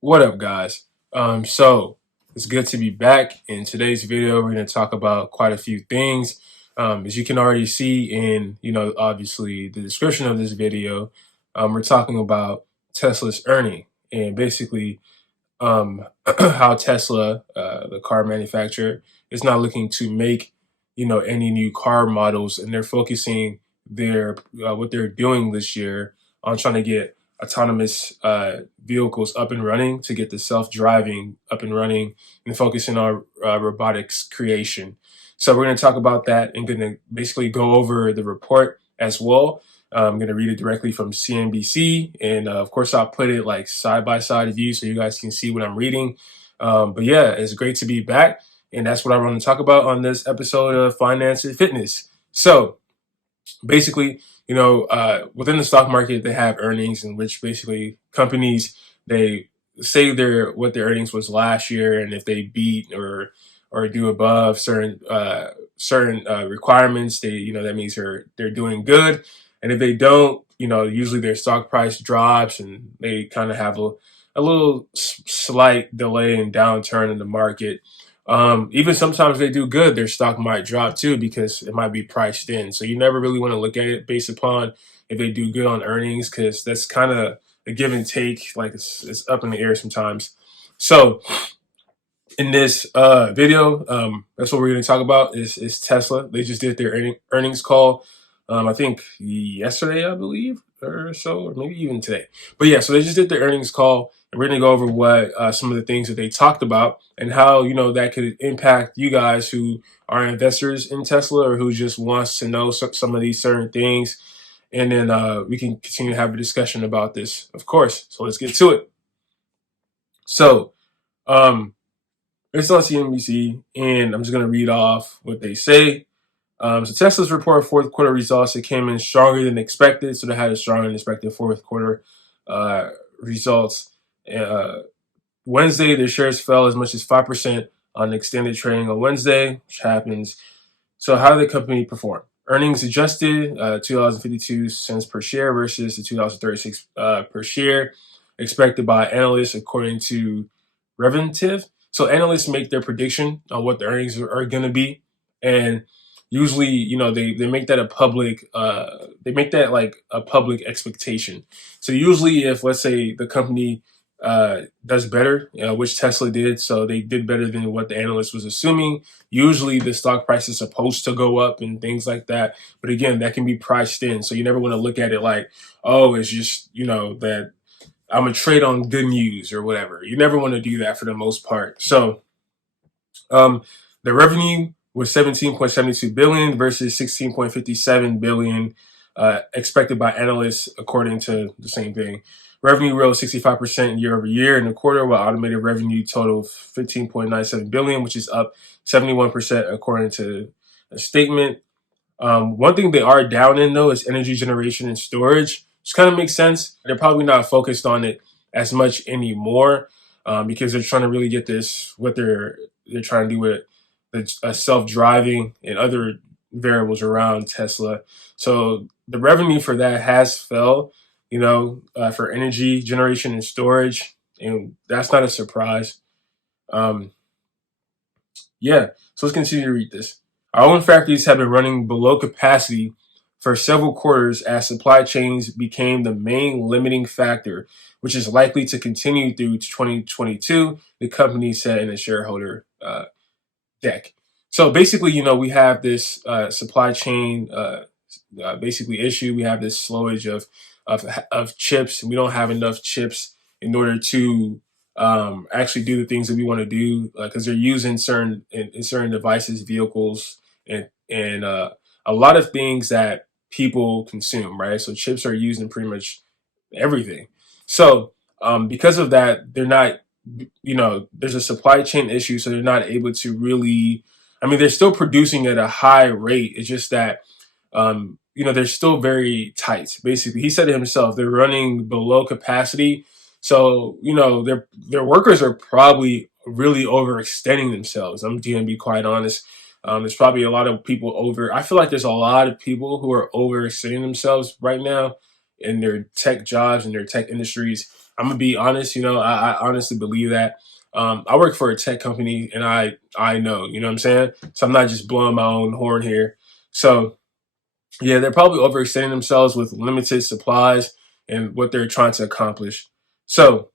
What up, guys? So it's good to be back. In today's video, we're going to talk about quite a few things. As you can already see in, obviously the description of this video, we're talking about Tesla's earning and basically how Tesla, the car manufacturer, is not looking to make, any new car models, and they're focusing their what they're doing this year on trying to get autonomous vehicles up and running, to get the self-driving up and running, and focusing on robotics creation. So we're going to talk about that and going to basically go over the report as well. I'm going to read it directly from CNBC, and of course, I'll put it like side by side view so you guys can see what I'm reading. But yeah, it's great to be back, and that's what I want to talk about on this episode of Finance and Fitness. So basically, within the stock market, they have earnings in which basically companies, they say what their earnings was last year, and if they beat or do above certain requirements, that means they're doing good. And if they don't, usually their stock price drops, and they kind of have a little slight delay and downturn in the market. Even sometimes they do good, their stock might drop too because it might be priced in. So you never really want to look at it based upon if they do good on earnings, because that's kind of a give and take. Like it's up in the air sometimes. So in this video, that's what we're going to talk about is Tesla. They just did their earnings call. I think yesterday, I believe, or so, or maybe even today. But yeah, so they just did their earnings call, and we're going to go over what some of the things that they talked about and how that could impact you guys who are investors in Tesla or who just wants to know some of these certain things. And then we can continue to have a discussion about this, of course. So let's get to it. So it's on CNBC, and I'm just going to read off what they say. So Tesla's report fourth quarter results, it came in stronger than expected. So they had a stronger than expected fourth quarter results. Wednesday, their shares fell as much as 5% on extended trading on Wednesday, which happens. So how did the company perform? Earnings adjusted, $2.52 per share versus the $2.36 per share expected by analysts, according to Reventive. So analysts make their prediction on what the earnings are going to be, and usually, they make that a public, they make that like a public expectation. So usually, if let's say the company does better, which Tesla did, so they did better than what the analyst was assuming. Usually, the stock price is supposed to go up and things like that. But again, that can be priced in, so you never want to look at it like, oh, it's just that I'm gonna trade on good news or whatever. You never want to do that for the most part. So, the revenue was 17.72 billion versus 16.57 billion expected by analysts, according to the same thing. Revenue rose 65% year over year in the quarter, while automated revenue totaled 15.97 billion, which is up 71% according to a statement. One thing they are down in though is energy generation and storage, which kind of makes sense. They're probably not focused on it as much anymore because they're trying to really get this what they're trying to do with the self-driving and other variables around Tesla. So the revenue for that has fell, for energy generation and storage, and that's not a surprise. Um, yeah, so let's continue to read this. Our own factories have been running below capacity for several quarters as supply chains became the main limiting factor, which is likely to continue through 2022, the company said in a shareholder deck. So basically, we have this supply chain basically issue. We have this slowage of chips. We don't have enough chips in order to actually do the things that we want to do because they're used in certain devices, vehicles, and a lot of things that people consume. Right, so chips are used in pretty much everything. So because of that, they're not. There's a supply chain issue, so they're not able to really. I mean, they're still producing at a high rate. It's just that they're still very tight. Basically, he said it himself, they're running below capacity. So, their workers are probably really overextending themselves. I'm going to be quite honest. There's probably a lot of people I feel like there's a lot of people who are overextending themselves right now in their tech jobs and their tech industries. I'm gonna be honest. I honestly believe that. I work for a tech company, and I know, what I'm saying. So I'm not just blowing my own horn here. So yeah, they're probably overextending themselves with limited supplies and what they're trying to accomplish. So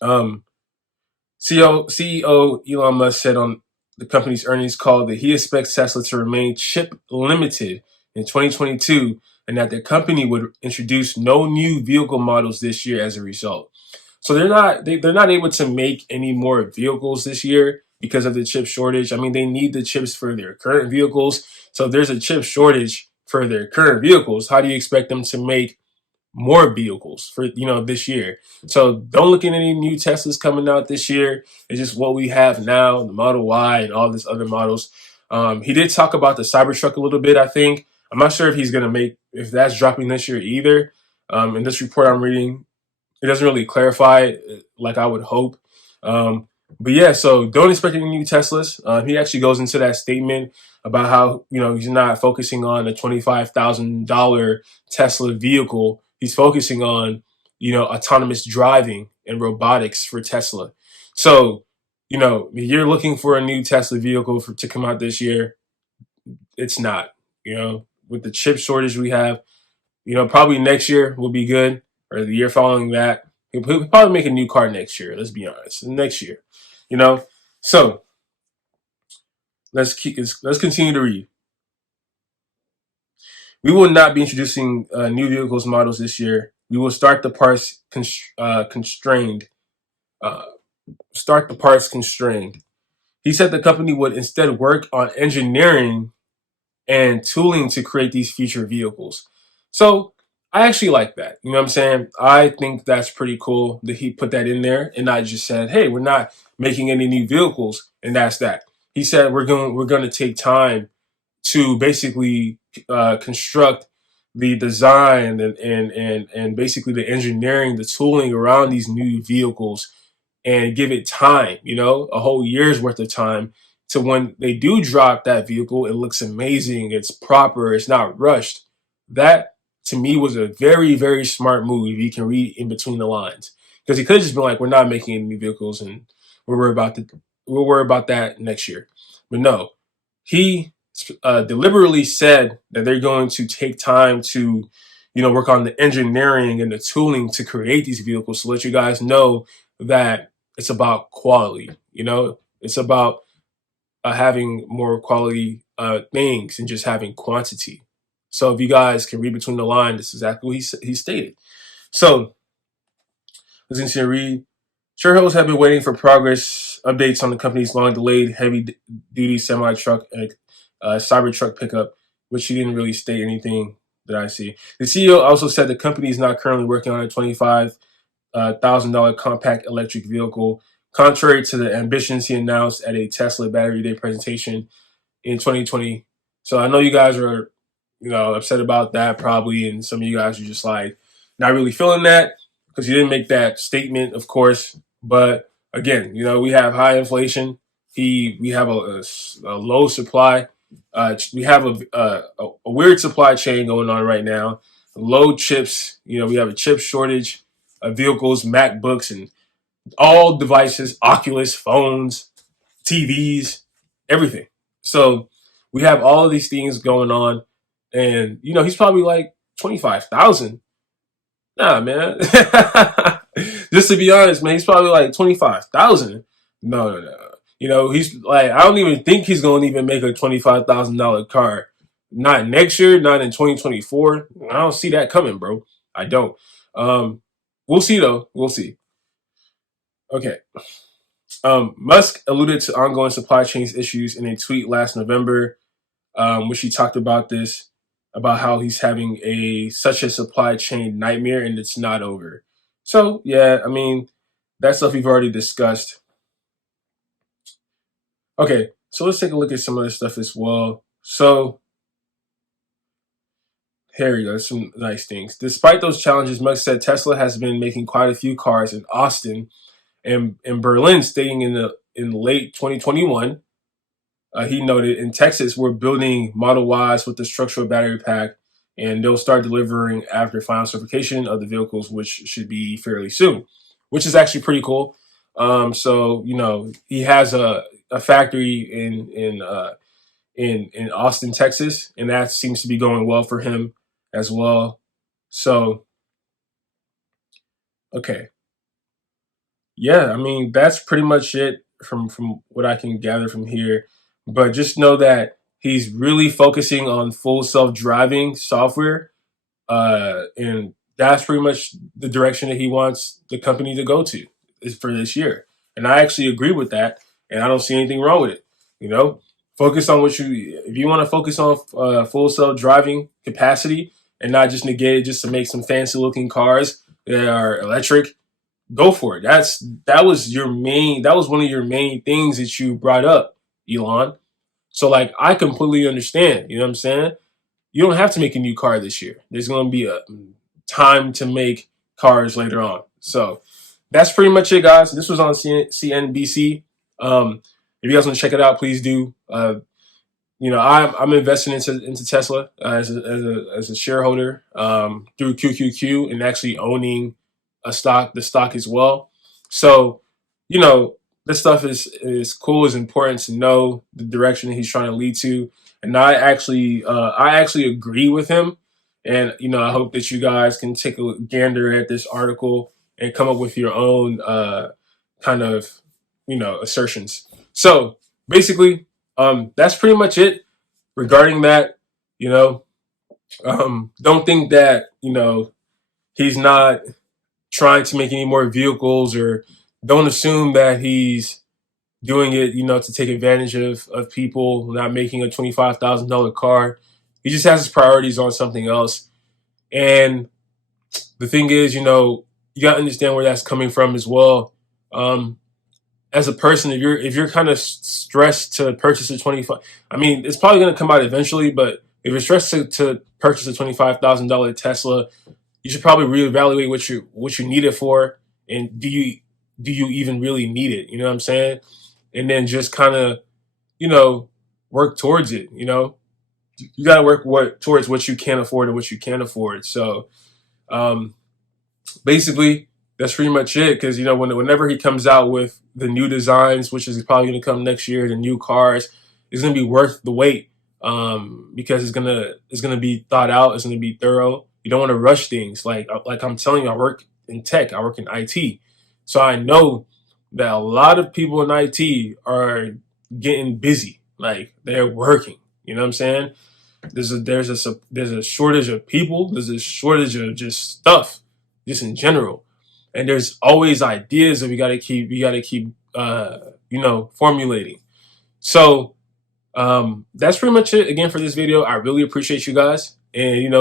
um, CEO Elon Musk said on the company's earnings call that he expects Tesla to remain chip limited in 2022 and that the company would introduce no new vehicle models this year as a result. So they're not able to make any more vehicles this year because of the chip shortage. I mean, they need the chips for their current vehicles. So if there's a chip shortage for their current vehicles, how do you expect them to make more vehicles for this year? So don't look at any new Teslas coming out this year. It's just what we have now, the Model Y and all these other models. He did talk about the Cybertruck a little bit, I think. I'm not sure if that's dropping this year either. In this report I'm reading, it doesn't really clarify like I would hope. Um, but yeah, so don't expect any new Teslas. He actually goes into that statement about how he's not focusing on a $25,000 Tesla vehicle. He's focusing on autonomous driving and robotics for Tesla. So you're looking for a new Tesla vehicle to come out this year. It's not. With the chip shortage we have, probably next year will be good, or the year following that. He'll probably make a new car next year. Let's be honest, next year. You know, so let's continue to read. We will not be introducing new vehicles models this year. We will start the parts constrained. Uh, start the parts constrained. He said the company would instead work on engineering and tooling to create these future vehicles. So I actually like that. You know what I'm saying? I think that's pretty cool that he put that in there and not just said, "Hey, we're not making any new vehicles," and that's that. He said we're going to take time to basically construct the design and basically the engineering, the tooling around these new vehicles and give it time, a whole year's worth of time to when they do drop that vehicle, it looks amazing, it's proper, it's not rushed. That to me was a very, very smart move if you can read in between the lines. Because he could have just been like, we're not making any new vehicles and we'll worry about that next year. But no, he deliberately said that they're going to take time to, work on the engineering and the tooling to create these vehicles to let you guys know that it's about quality. It's about having more quality things and just having quantity. So if you guys can read between the lines, this is exactly what he stated. So let's continue to read. Shareholders have been waiting for progress updates on the company's long-delayed heavy-duty semi-truck and Cybertruck pickup, which he didn't really state anything that I see. The CEO also said the company is not currently working on a $25,000 compact electric vehicle, contrary to the ambitions he announced at a Tesla Battery Day presentation in 2020. So I know you guys are, upset about that probably, and some of you guys are just like not really feeling that because you didn't make that statement, of course. But again, we have high inflation. We have a low supply. We have a weird supply chain going on right now. Low chips. We have a chip shortage of vehicles, MacBooks, and all devices, Oculus, phones, TVs, everything. So we have all of these things going on, and he's probably like 25,000. Nah, man. Just to be honest, man, he's probably like 25,000. No, no, no. He's like, I don't even think he's gonna even make a $25,000 car. Not next year, not in 2024. I don't see that coming, bro. I don't. We'll see though. We'll see. Okay. Musk alluded to ongoing supply chain issues in a tweet last November, which he talked about this, about how he's having such a supply chain nightmare and it's not over. So yeah, I mean, that stuff we've already discussed. Okay, so let's take a look at some other stuff as well. So here we go, some nice things. Despite those challenges, Musk said Tesla has been making quite a few cars in Austin and in Berlin, stating in late 2021. He noted in Texas, we're building Model Ys with the structural battery pack and they'll start delivering after final certification of the vehicles, which should be fairly soon, which is actually pretty cool. So he has a factory in Austin, Texas, and that seems to be going well for him as well. So okay, yeah, I mean that's pretty much it from what I can gather from here. But just know that he's really focusing on full self driving software, and that's pretty much the direction that he wants the company to go to is for this year. And I actually agree with that, and I don't see anything wrong with it. You know, focus on what you if you want to focus on full self driving capacity and not just negate it just to make some fancy looking cars that are electric. Go for it. That was one of your main things that you brought up, Elon. So like I completely understand. You know what I'm saying? You don't have to make a new car this year. There's going to be a time to make cars later on. So that's pretty much it, guys. This was on CNBC. If you guys want to check it out, please do. I'm investing into Tesla as a shareholder through QQQ and actually owning the stock as well. So, you know, this stuff is cool. Is important to know the direction that he's trying to lead to, and I actually agree with him. And I hope that you guys can take a gander at this article and come up with your own kind of assertions. So basically, that's pretty much it regarding that. You know, don't think that he's not trying to make any more vehicles, or don't assume that he's doing it, to take advantage of people, not making a $25,000 car. He just has his priorities on something else. And the thing is, you got to understand where that's coming from as well. As a person, if you're kind of stressed to purchase a 25, I mean, it's probably going to come out eventually, but if you're stressed to purchase a $25,000 Tesla, you should probably reevaluate what you need it for, and do you even really need it? You know what I'm saying? And then just kind of work towards it. You got to work towards what you can afford and what you can't afford. So um, basically, that's pretty much it. Because whenever he comes out with the new designs, which is probably going to come next year, the new cars, it's going to be worth the wait, because it's gonna be thought out. It's going to be thorough. You don't want to rush things. Like I'm telling you, I work in tech. I work in IT, so I know that a lot of people in IT are getting busy. Like they're working. You know what I'm saying? There's a shortage of people. There's a shortage of just stuff, just in general. And there's always ideas that we got to keep formulating. So that's pretty much it again for this video. I really appreciate you guys, and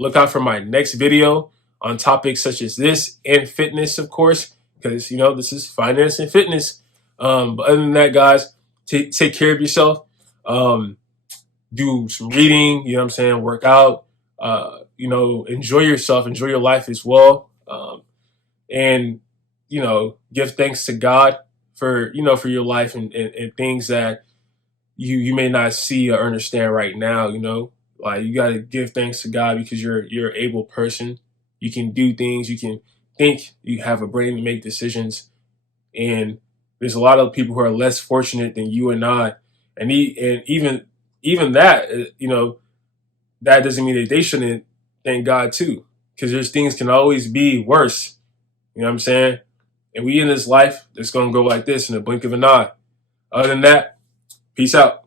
look out for my next video on topics such as this and fitness, of course, because this is finance and fitness. But other than that, guys, take care of yourself. Do some reading. You know what I'm saying? Work out. Enjoy yourself. Enjoy your life as well. And give thanks to God for your life and things that you may not see or understand right now. Like you got to give thanks to God because you're an able person. You can do things. You can think. You have a brain to make decisions. And there's a lot of people who are less fortunate than you and I. And even that, that doesn't mean that they shouldn't thank God too, because there's things can always be worse. You know what I'm saying? And we in this life that's gonna go like this in a blink of an eye. Other than that, peace out.